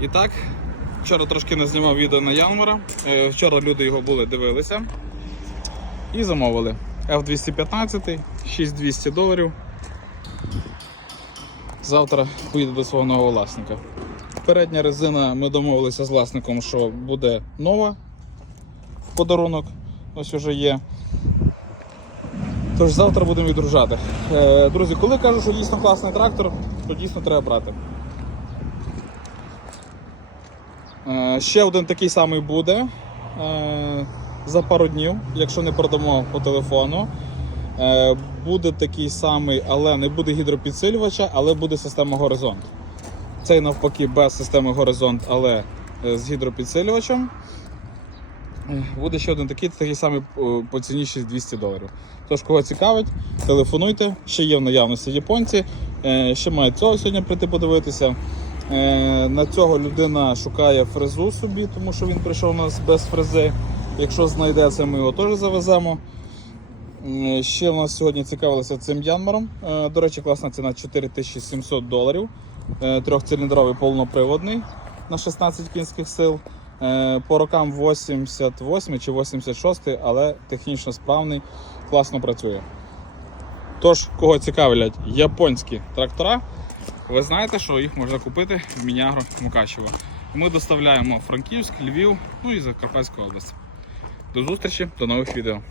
І так, вчора трошки не знімав відео на Ялмара. Е, Вчора люди його були, дивилися і замовили. F215, 6200 доларів. Завтра поїде до свого нового власника. Передня резина ми домовилися з власником, що буде нова в подарунок. Ось уже є. Тож завтра будемо відгружати. Е, Друзі, коли кажу, що дійсно класний трактор, то дійсно треба брати. Ще один такий самий буде е, за пару днів, якщо не продамо по телефону. Е, Буде такий самий, але не буде гідропідсилювача, але буде система горизонт. Цей навпаки без системи горизонт, але е, з гідропідсилювачем. Е, Буде ще один такий, такий самий е, по ціні 6200 доларів. Тож, кого цікавить, телефонуйте, ще є в наявності японці, е, ще мають цього сьогодні прийти подивитися. Е, На цього людина шукає фрезу собі, тому що він прийшов у нас без фрези. Якщо знайдеться, ми його теж завеземо. Е, Ще в нас сьогодні цікавилися цим янмаром. Е, До речі, класна ціна 4700 доларів. Трьохциліндровий повноприводний на 16 кінських сил. По рокам 88 чи 86, але технічно справний, класно працює. Тож, кого цікавлять японські трактора, ви знаєте, що їх можна купити в Мінягро Мукачево. Ми доставляємо Франківськ, Львів, ну і Закарпатську область. До зустрічі, до нових відео.